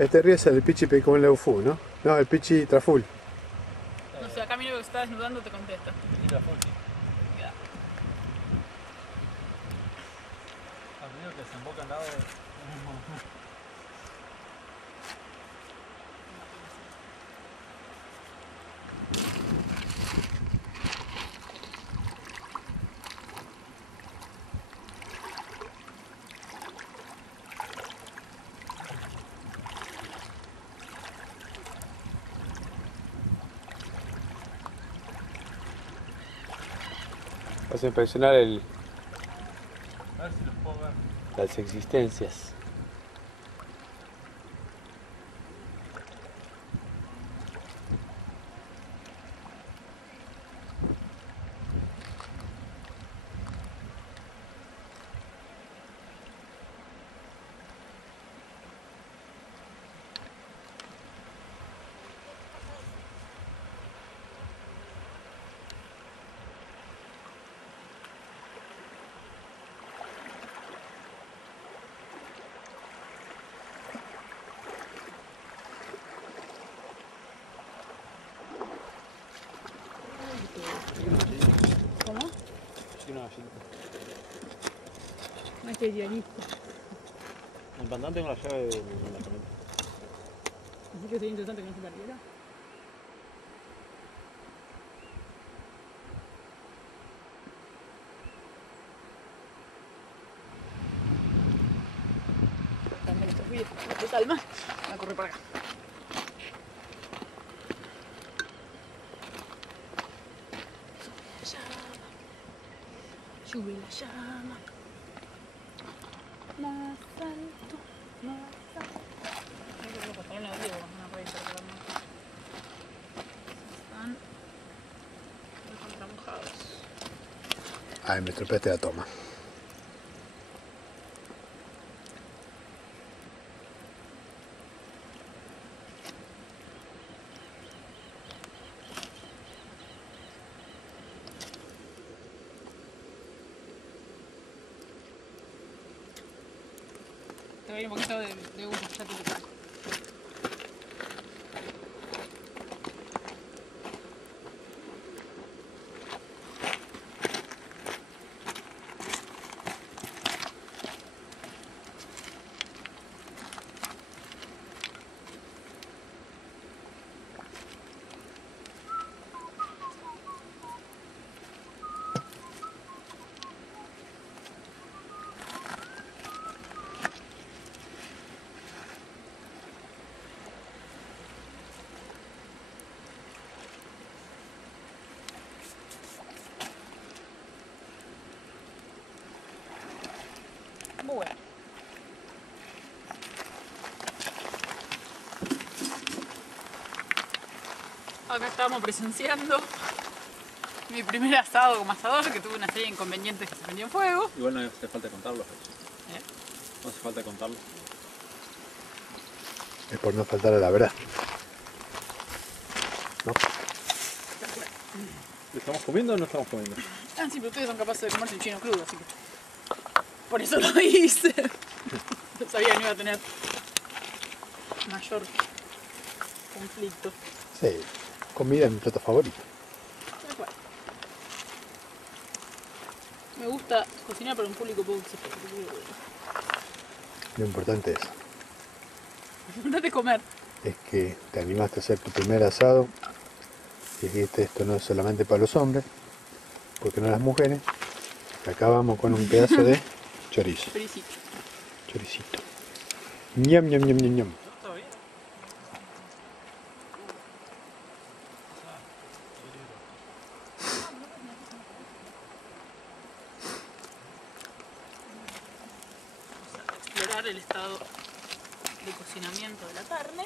Este río es el Pichi Picón Leufu, ¿no? No, el Pichi Traful. No sé, acá miro que se está desnudando, te contesta. Traful, sí. Ya. Al río que desemboca al lado de... Vas a impresionar A ver si los puedo ver. las existencias. ¿Cómo? Sí, una gallinita. Materialista. En el pantano tengo la llave de la camioneta. Así que sería interesante que no se perdiera. También estos vídeos. ¿Qué tal más? Voy a correr para acá. Sube la llama. Más alto, más alto. Creo que los pantalones de Diego van a poder intercalar más. Están recontra mojados. Ay, me estropeaste la toma. Te va a ir un poquito de humo, ya te lo traigo. Bueno. Acá estamos presenciando mi primer asado como asador, que tuve una serie de inconvenientes que se prendió en fuego. Igual no hace falta contarlo. ¿Eh? No hace falta contarlo. Es por no faltar a la verdad. ¿No? ¿Lo estamos comiendo o no estamos comiendo? Ah, sí, pero ustedes son capaces de comerse el chino crudo, así que... Por eso lo hice. No sabía que no iba a tener mayor conflicto. Sí, comida es mi plato favorito. Tal cual. Me gusta cocinar para un público poco exigente. Lo importante Lo importante es comer. es que te animaste a hacer tu primer asado y dijiste esto no es solamente para los hombres, porque no las mujeres. Y acá vamos con un pedazo de chorizo. Felicito. Choricito. Ñam, ñam, ñam, ñam, ñam. ¿Todo bien? Vamos a explorar el estado de cocinamiento de la carne.